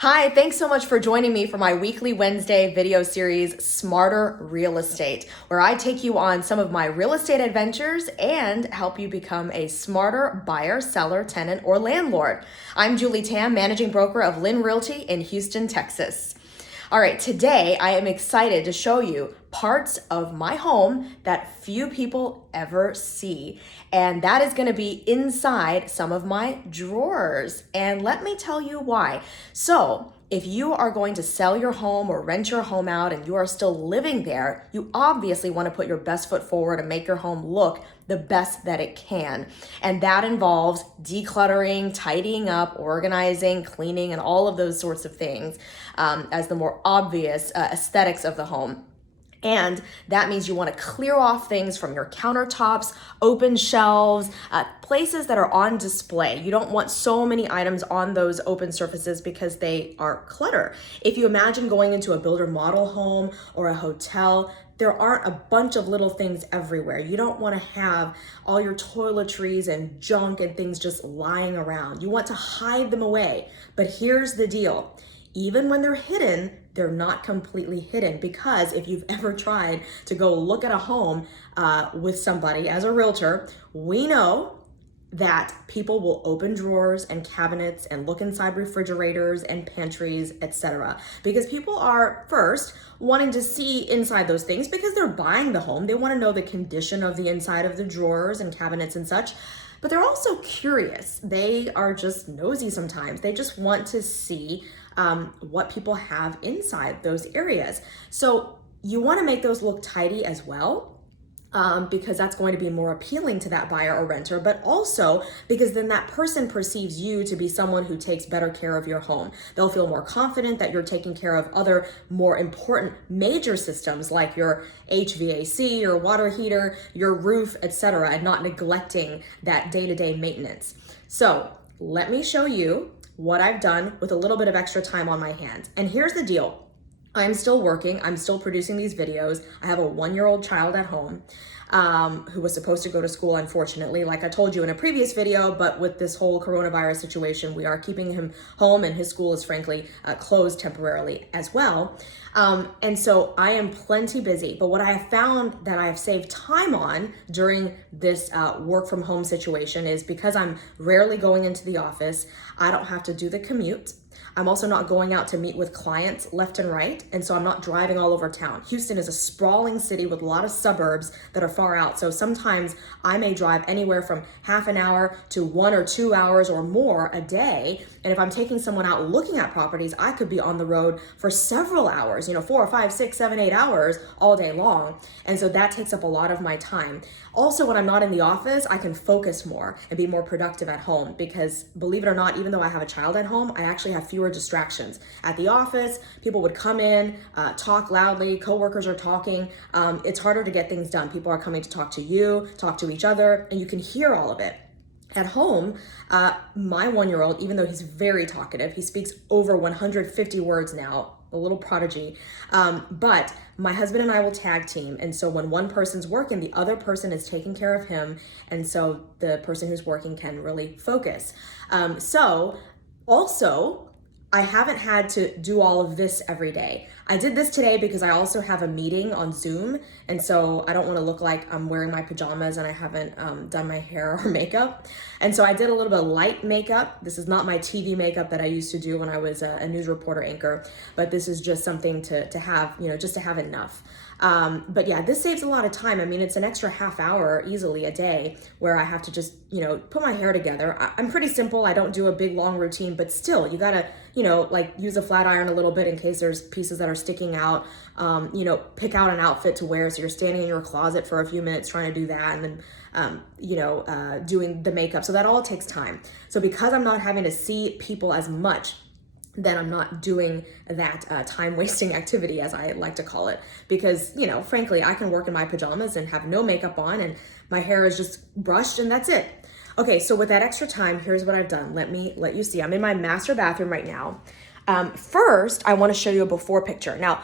Hi, thanks so much for joining me for my weekly Wednesday video series, Smarter Real Estate, where I take you on some of my real estate adventures and help you become a smarter buyer, seller, tenant, or landlord. I'm Julie Tam, managing broker of LYN REALTY in Houston, Texas. All right, today I am excited to show you parts of my home that few people ever see. And that is gonna be inside some of my drawers. And let me tell you why. So, if you are going to sell your home or rent your home out and you are still living there, you obviously want to put your best foot forward and make your home look the best that it can. And that involves decluttering, tidying up, organizing, cleaning, and all of those sorts of things as the more obvious aesthetics of the home. And that means you want to clear off things from your countertops, open shelves, places that are on display. You don't want so many items on those open surfaces because they are clutter. If you imagine going into a builder model home or a hotel, there aren't a bunch of little things everywhere. You don't want to have all your toiletries and junk and things just lying around. You want to hide them away. But here's the deal. Even when they're hidden, they're not completely hidden, because if you've ever tried to go look at a home with somebody as a realtor, we know that people will open drawers and cabinets and look inside refrigerators and pantries, etc. Because people are first wanting to see inside those things because they're buying the home. They want to know the condition of the inside of the drawers and cabinets and such. But they're also curious. They are just nosy sometimes. They just want to see what people have inside those areas. So you want to make those look tidy as well, because that's going to be more appealing to that buyer or renter, but also because then that person perceives you to be someone who takes better care of your home. They'll feel more confident that you're taking care of other more important major systems like your HVAC, your water heater, your roof, etc., and not neglecting that day-to-day maintenance. So let me show you what I've done with a little bit of extra time on my hands. And here's the deal. I'm still working. I'm still producing these videos. I have a 1-year-old child at home who was supposed to go to school, unfortunately, like I told you in a previous video, but with this whole coronavirus situation, we are keeping him home and his school is frankly closed temporarily as well. And so I am plenty busy, but what I have found that I have saved time on during this work from home situation is because I'm rarely going into the office, I don't have to do the commute. I'm also not going out to meet with clients left and right, and so I'm not driving all over town. Houston is a sprawling city with a lot of suburbs that are far out, so sometimes I may drive anywhere from half an hour to 1 or 2 hours or more a day, and if I'm taking someone out looking at properties, I could be on the road for several hours, 4, 5, 6, 7, 8 hours all day long, and so that takes up a lot of my time. Also, when I'm not in the office, I can focus more and be more productive at home because, believe it or not, even though I have a child at home, I actually have fewer distractions. At the office, people would come in, talk loudly, coworkers are talking. It's harder to get things done. People are coming to talk to you, talk to each other, and you can hear all of it. At home, my 1-year-old, even though he's very talkative, he speaks over 150 words now, a little prodigy, but my husband and I will tag team. And so when one person's working, the other person is taking care of him. And so the person who's working can really focus. So also, I haven't had to do all of this every day. I did this today because I also have a meeting on Zoom, and so I don't want to look like I'm wearing my pajamas and I haven't done my hair or makeup. And so I did a little bit of light makeup. This is not my TV makeup that I used to do when I was a news reporter anchor, but this is just something to have, just to have enough. But yeah, this saves a lot of time. I mean, it's an extra half hour easily a day where I have to just, put my hair together. I'm pretty simple. I don't do a big long routine, but still you gotta, use a flat iron a little bit in case there's pieces that are sticking out, pick out an outfit to wear. So you're standing in your closet for a few minutes trying to do that and then, doing the makeup. So that all takes time. So because I'm not having to see people as much, then I'm not doing that time-wasting activity, as I like to call it, because, frankly, I can work in my pajamas and have no makeup on and my hair is just brushed and that's it. Okay, so with that extra time, here's what I've done. Let me let you see. I'm in my master bathroom right now. First, I want to show you a before picture. Now,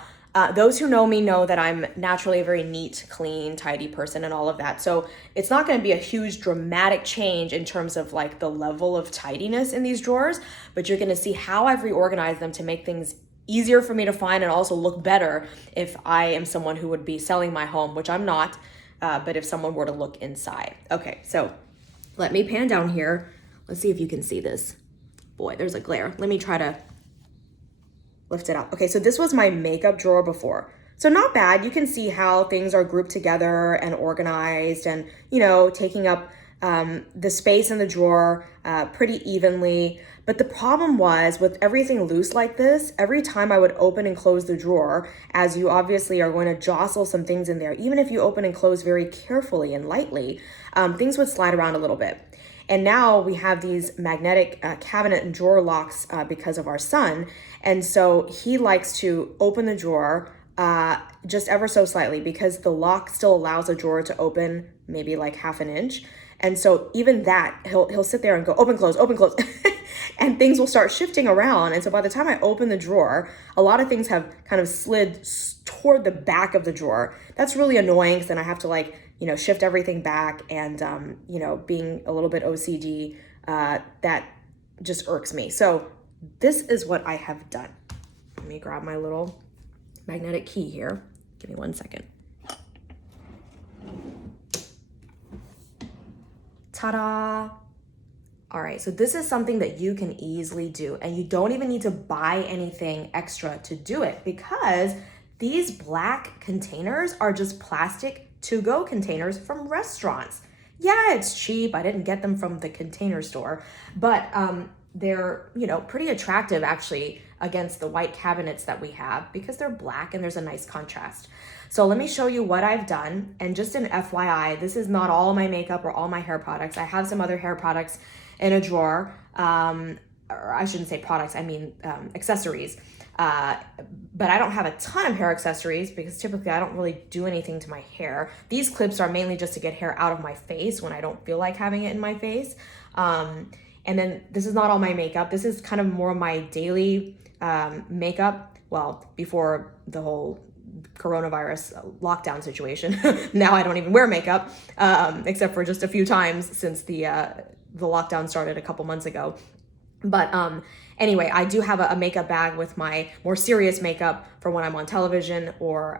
Those who know me know that I'm naturally a very neat, clean, tidy person and all of that. So it's not going to be a huge dramatic change in terms of like the level of tidiness in these drawers, but you're going to see how I've reorganized them to make things easier for me to find and also look better if I am someone who would be selling my home, which I'm not, but if someone were to look inside. Okay, so let me pan down here. Let's see if you can see this. Boy, there's a glare. Let me try to lift it up. Okay, so this was my makeup drawer before. So not bad. You can see how things are grouped together and organized and, you know, taking up the space in the drawer pretty evenly. But the problem was with everything loose like this, every time I would open and close the drawer, as you obviously are going to jostle some things in there, even if you open and close very carefully and lightly, things would slide around a little bit. And now we have these magnetic cabinet and drawer locks because of our son. And so he likes to open the drawer just ever so slightly because the lock still allows the drawer to open maybe like half an inch. And so even that, he'll sit there and go open, close, and things will start shifting around. And so by the time I open the drawer, a lot of things have kind of slid toward the back of the drawer. That's really annoying because then I have to like, you know, shift everything back and, you know, being a little bit OCD, that just irks me. So this is what I have done. Let me grab my little magnetic key here. Give me 1 second. Ta-da! All right, so this is something that you can easily do, and you don't even need to buy anything extra to do it because these black containers are just plastic to-go containers from restaurants. Yeah, it's cheap. I didn't get them from the container store, but they're, you know, pretty attractive actually against the white cabinets that we have because they're black and there's a nice contrast. So let me show you what I've done. And just an FYI, this is not all my makeup or all my hair products. I have some other hair products in a drawer, or I shouldn't say products, I mean accessories. But I don't have a ton of hair accessories because typically I don't really do anything to my hair. These clips are mainly just to get hair out of my face when I don't feel like having it in my face. And then this is not all my makeup. This is kind of more my daily makeup. Well, before the whole coronavirus lockdown situation. Now I don't even wear makeup, except for just a few times since the lockdown started a couple months ago. But anyway, I do have a makeup bag with my more serious makeup for when I'm on television or,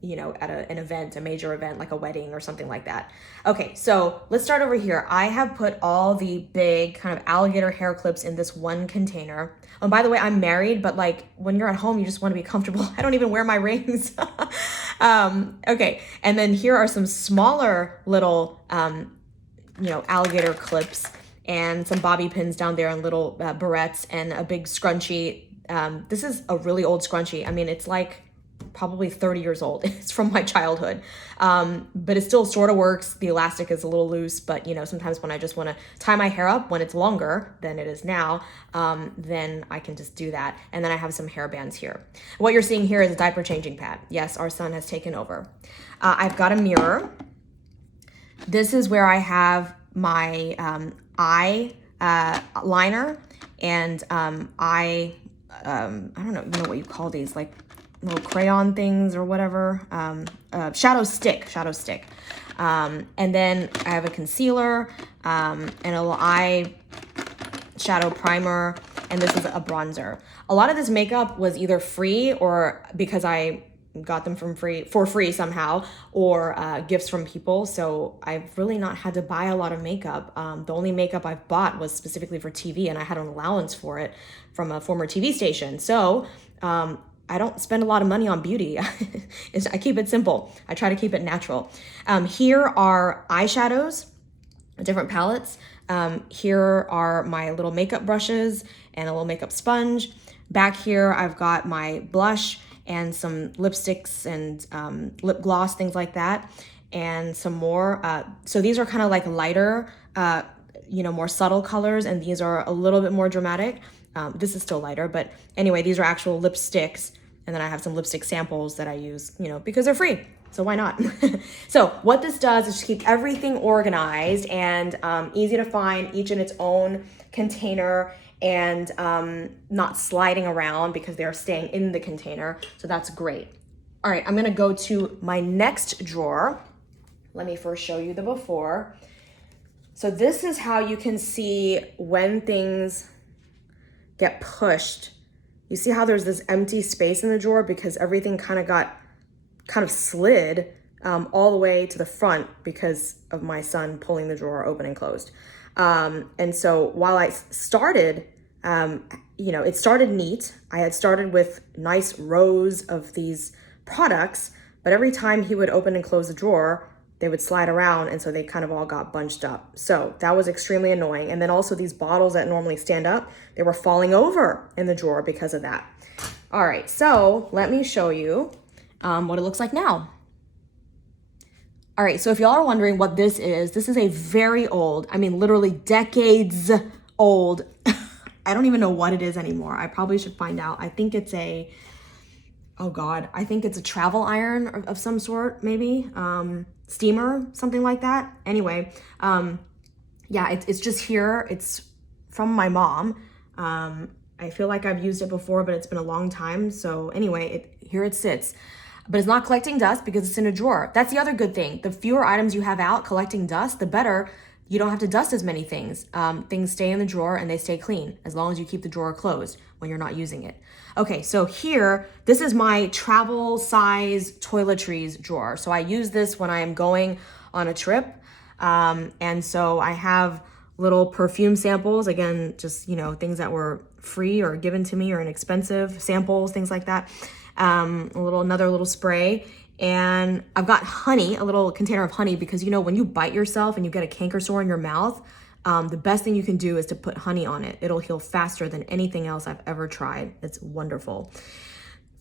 you know, at an event, a major event like a wedding or something like that. Okay, so let's start over here. I have put all the big kind of alligator hair clips in this one container. And by the way, I'm married, but like when you're at home, you just want to be comfortable. I don't even wear my rings. Okay, and then here are some smaller little, you know, alligator clips and some bobby pins down there and little barrettes and a big scrunchie. This is a really old scrunchie. I mean, it's like probably 30 years old. It's from my childhood, but it still sort of works. The elastic is a little loose, but you know, sometimes when I just want to tie my hair up when it's longer than it is now, then I can just do that. And then I have some hair bands here. What you're seeing here is a diaper changing pad. Yes, our son has taken over. I've got a mirror. This is where I have my eye liner and I don't know, you know what you call these, like little crayon things or whatever, shadow stick. And then I have a concealer and a little eye shadow primer, and this is a bronzer. A lot of this makeup was either free or because I got them for free somehow, or gifts from people. So I've really not had to buy a lot of makeup. The only makeup I've bought was specifically for TV, and I had an allowance for it from a former TV station. So I don't spend a lot of money on beauty. I keep it simple. I try to keep it natural. Here are eyeshadows, different palettes. Here are my little makeup brushes and a little makeup sponge. Back here, I've got my blush and some lipsticks and lip gloss, things like that, and some more. So these are kind of like lighter, you know, more subtle colors, and these are a little bit more dramatic. This is still lighter, but anyway, these are actual lipsticks, and then I have some lipstick samples that I use, you know, because they're free, so why not? So what this does is just keep everything organized and easy to find, each in its own container, and not sliding around because they are staying in the container. So that's great. All right, I'm gonna go to my next drawer. Let me first show you the before. So this is how you can see when things get pushed. You see how there's this empty space in the drawer because everything kind of slid all the way to the front because of my son pulling the drawer open and closed. And so while I started, it started neat. I had started with nice rows of these products, but every time he would open and close the drawer, they would slide around, and so they kind of all got bunched up. So that was extremely annoying. And then also these bottles that normally stand up, they were falling over in the drawer because of that. All right, so let me show you what it looks like now. All right, so if y'all are wondering what this is a very old, literally decades old. I don't even know what it is anymore. I probably should find out. I think it's a travel iron of some sort, maybe. Steamer, something like that. Anyway, it's just here. It's from my mom. I feel like I've used it before, but it's been a long time. So anyway, here it sits. But it's not collecting dust because it's in a drawer. That's the other good thing. The fewer items you have out collecting dust, the better. You don't have to dust as many things. Things stay in the drawer and they stay clean as long as you keep the drawer closed when you're not using it. Okay, so here, this is my travel size toiletries drawer. So I use this when I am going on a trip. And so I have little perfume samples, again, just, things that were free or given to me or inexpensive samples, things like that. Another little spray. And I've got honey, a little container of honey, because when you bite yourself and you get a canker sore in your mouth, the best thing you can do is to put honey on it. It'll heal faster than anything else I've ever tried. It's wonderful.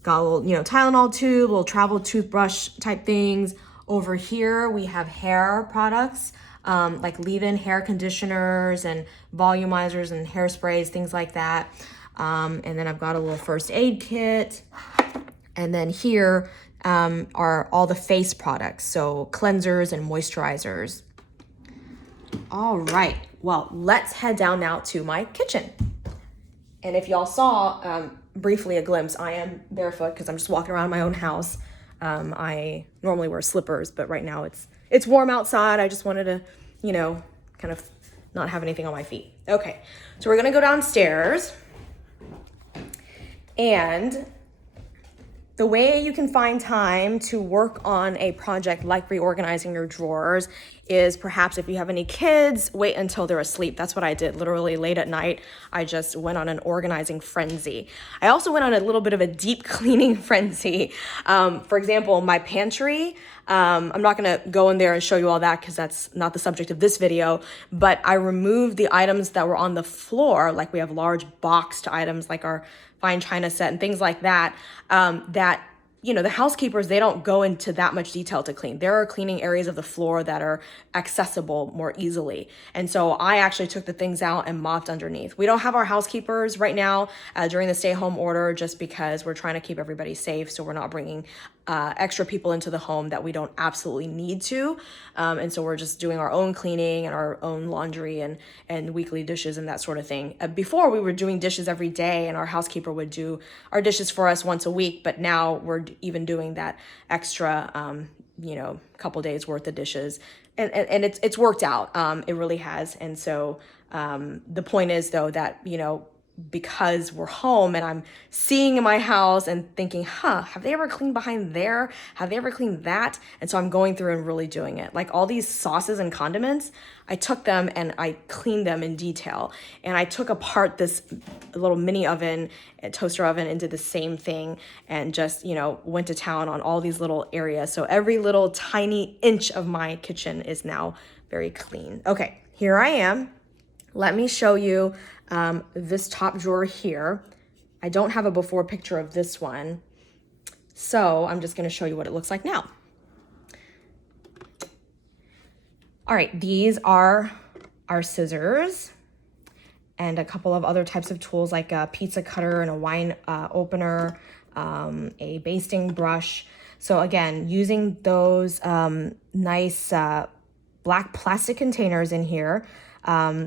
Got a little, Tylenol tube, little travel toothbrush type things. Over here, we have hair products, like leave-in hair conditioners and volumizers and hairsprays, things like that. And then I've got a little first aid kit. And then here are all the face products, so cleansers and moisturizers. All right, well, let's head down now to my kitchen. And if y'all saw briefly a glimpse, I am barefoot because I'm just walking around my own house. I normally wear slippers, but right now it's warm outside. I just wanted to, kind of not have anything on my feet. Okay, so we're gonna go downstairs. And the way you can find time to work on a project like reorganizing your drawers is perhaps if you have any kids, wait until they're asleep. That's what I did. Literally late at night, I just went on an organizing frenzy. I also went on a little bit of a deep cleaning frenzy. For example, my pantry, I'm not gonna go in there and show you all that because that's not the subject of this video, but I removed the items that were on the floor, like we have large boxed items like our fine china set and things like that, the housekeepers, they don't go into that much detail to clean. There are cleaning areas of the floor that are accessible more easily. And so I actually took the things out and mopped underneath. We don't have our housekeepers right now during the stay-home order just because we're trying to keep everybody safe. So we're not bringing extra people into the home that we don't absolutely need to. And so we're just doing our own cleaning and our own laundry and weekly dishes and that sort of thing. Before we were doing dishes every day and our housekeeper would do our dishes for us once a week, but now we're even doing that extra, couple days worth of dishes. And it's worked out. It really has. And so the point is though that, because we're home and I'm seeing in my house and thinking, have they ever cleaned behind there? Have they ever cleaned that? And so I'm going through and really doing it. Like all these sauces and condiments, I took them and I cleaned them in detail. And I took apart this little mini oven, toaster oven, and did the same thing and just, went to town on all these little areas. So every little tiny inch of my kitchen is now very clean. Okay, here I am. Let me show you this top drawer here. I don't have a before picture of this one, so I'm just going to show you what it looks like now. All right, these are our scissors and a couple of other types of tools like a pizza cutter and a wine opener, a basting brush. So again, using those nice black plastic containers in here.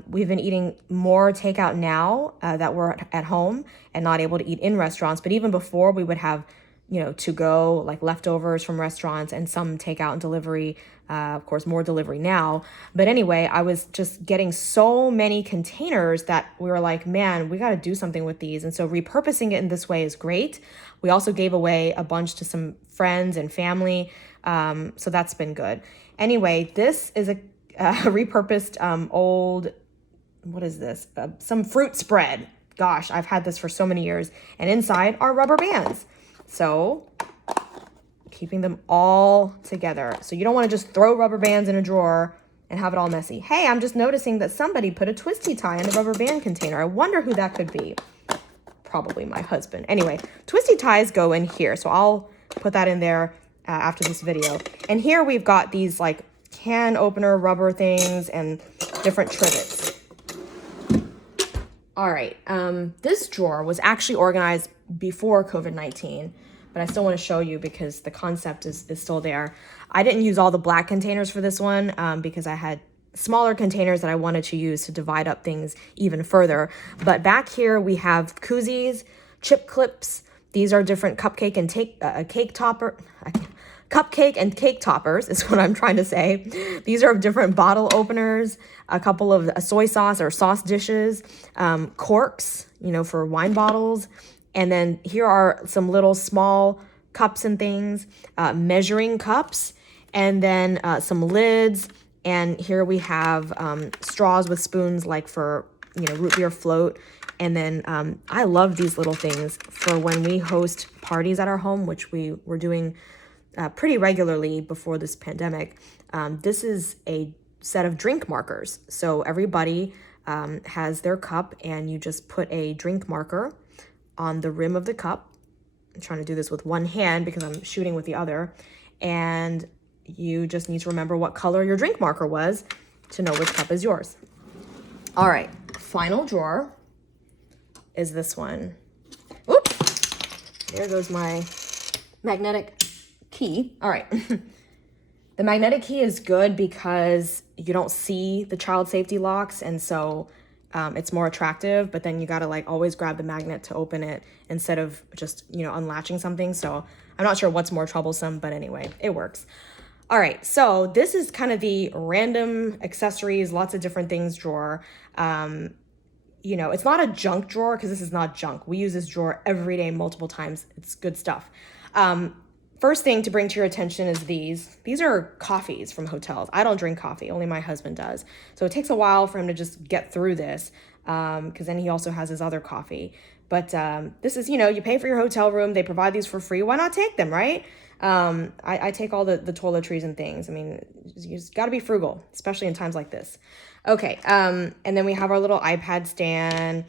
We've been eating more takeout now that we're at home and not able to eat in restaurants. But even before, we would have, to go, like leftovers from restaurants, and some takeout and delivery. Of course, more delivery now. But anyway, I was just getting so many containers that we were like, man, we got to do something with these. And so repurposing it in this way is great. We also gave away a bunch to some friends and family. So that's been good. Anyway, this is a repurposed old, what is this? Some fruit spread. Gosh, I've had this for so many years. And inside are rubber bands. So keeping them all together. So you don't want to just throw rubber bands in a drawer and have it all messy. Hey, I'm just noticing that somebody put a twisty tie in a rubber band container. I wonder who that could be. Probably my husband. Anyway, twisty ties go in here. So I'll put that in there after this video. And here we've got these like can opener rubber things and different trivets. All right, this drawer was actually organized before COVID-19, but I still want to show you because the concept is still there. I didn't use all the black containers for this one because I had smaller containers that I wanted to use to divide up things even further. But back here we have koozies, chip clips. These are different cupcake and cupcake and cake toppers is what I'm trying to say. These are different bottle openers, a couple of soy sauce or sauce dishes, corks, for wine bottles. And then here are some little small cups and things, measuring cups, and then some lids. And here we have straws with spoons, like for, root beer float. And then I love these little things for when we host parties at our home, which we were doing pretty regularly before this pandemic. This is a set of drink markers. So everybody has their cup, and you just put a drink marker on the rim of the cup. I'm trying to do this with one hand because I'm shooting with the other. And you just need to remember what color your drink marker was to know which cup is yours. All right, final drawer is this one. Oops, there goes my magnetic key. All right. The magnetic key is good because you don't see the child safety locks, and so it's more attractive, but then you got to like always grab the magnet to open it instead of just, unlatching something. So I'm not sure what's more troublesome, but anyway, it works. All right, so this is kind of the random accessories, lots of different things drawer. It's not a junk drawer because this is not junk. We use this drawer every day, multiple times. It's good stuff. First thing to bring to your attention is these. These are coffees from hotels. I don't drink coffee, only my husband does. So it takes a while for him to just get through this because then he also has his other coffee. But this is, you pay for your hotel room. They provide these for free. Why not take them, right? I take all the toiletries and things. I mean, you just got to be frugal, especially in times like this. Okay, and then we have our little iPad stand.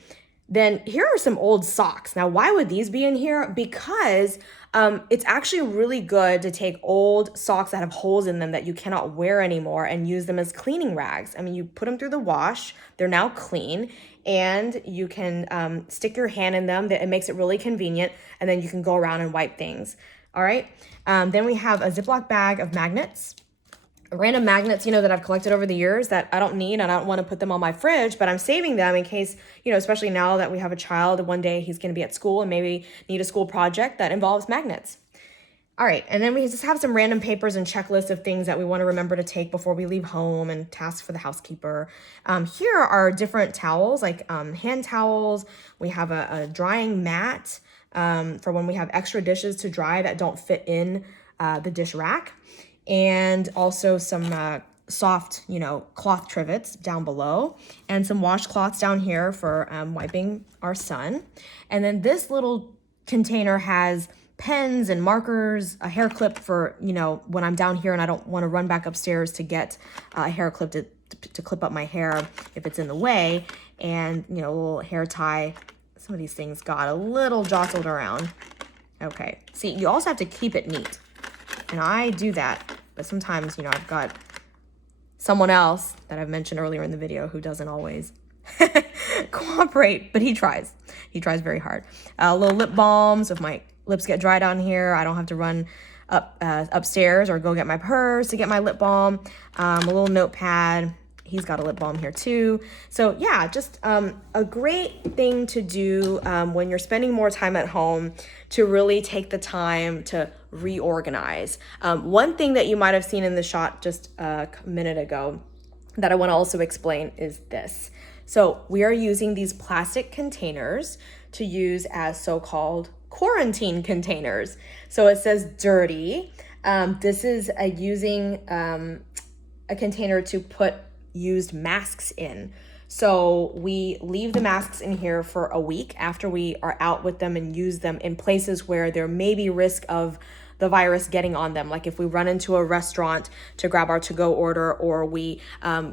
Then here are some old socks. Now, why would these be in here? Because it's actually really good to take old socks that have holes in them that you cannot wear anymore and use them as cleaning rags. I mean, you put them through the wash, they're now clean, and you can stick your hand in them. It makes it really convenient, and then you can go around and wipe things. All right. Then we have a Ziploc bag of magnets. Random magnets, that I've collected over the years that I don't need, and I don't want to put them on my fridge, but I'm saving them in case, especially now that we have a child, one day he's going to be at school and maybe need a school project that involves magnets. All right, and then we just have some random papers and checklists of things that we want to remember to take before we leave home and tasks for the housekeeper. Here are different towels, like hand towels. We have a drying mat for when we have extra dishes to dry that don't fit in the dish rack. And also some soft, cloth trivets down below, and some washcloths down here for wiping our son. And then this little container has pens and markers, a hair clip for, when I'm down here and I don't want to run back upstairs to get a hair clip to clip up my hair if it's in the way, and, a little hair tie. Some of these things got a little jostled around. Okay, see, you also have to keep it neat. And I do that, but sometimes, I've got someone else that I've mentioned earlier in the video who doesn't always cooperate, but he tries. He tries very hard. A little lip balm, so if my lips get dry down here, I don't have to run upstairs or go get my purse to get my lip balm. A little notepad. he's got a lip balm here too. So yeah, just a great thing to do when you're spending more time at home, to really take the time to reorganize. One thing that you might have seen in the shot just a minute ago that I want to also explain is this. So we are using these plastic containers to use as so-called quarantine containers. So it says dirty. This is using a container to put used masks in. So we leave the masks in here for a week after we are out with them and use them in places where there may be risk of the virus getting on them. Like if we run into a restaurant to grab our to-go order, or we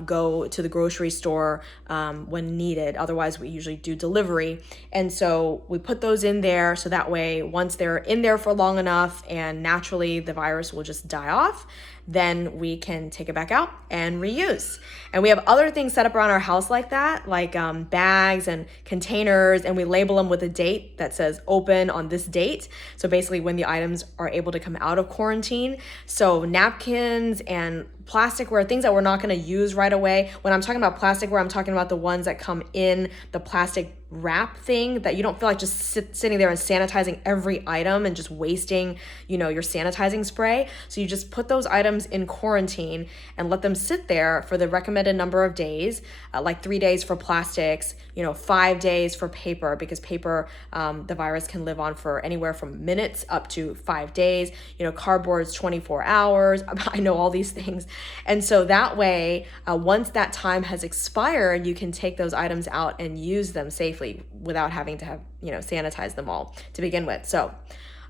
go to the grocery store when needed. Otherwise, we usually do delivery. And so we put those in there so that way, once they're in there for long enough and naturally the virus will just die off, then we can take it back out and reuse. And we have other things set up around our house like that, like bags and containers, and we label them with a date that says open on this date. So basically when the items are able to come out of quarantine. So napkins and plasticware, things that we're not going to use right away. When I'm talking about plasticware, I'm talking about the ones that come in the plastic wrap thing that you don't feel like just sitting there and sanitizing every item and just wasting, your sanitizing spray. So you just put those items in quarantine and let them sit there for the recommended number of days, like 3 days for plastics, 5 days for paper, because paper, the virus can live on for anywhere from minutes up to 5 days, cardboard's 24 hours. I know all these things. And so that way, once that time has expired, you can take those items out and use them safely without having to have, sanitize them all to begin with. So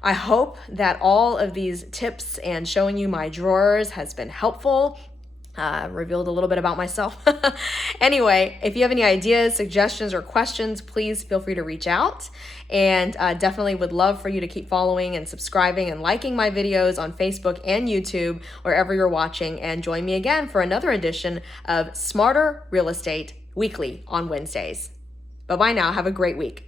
I hope that all of these tips and showing you my drawers has been helpful. Revealed a little bit about myself. Anyway, if you have any ideas, suggestions, or questions, please feel free to reach out. And definitely would love for you to keep following and subscribing and liking my videos on Facebook and YouTube, wherever you're watching. And join me again for another edition of Smarter Real Estate Weekly on Wednesdays. Bye-bye now. Have a great week.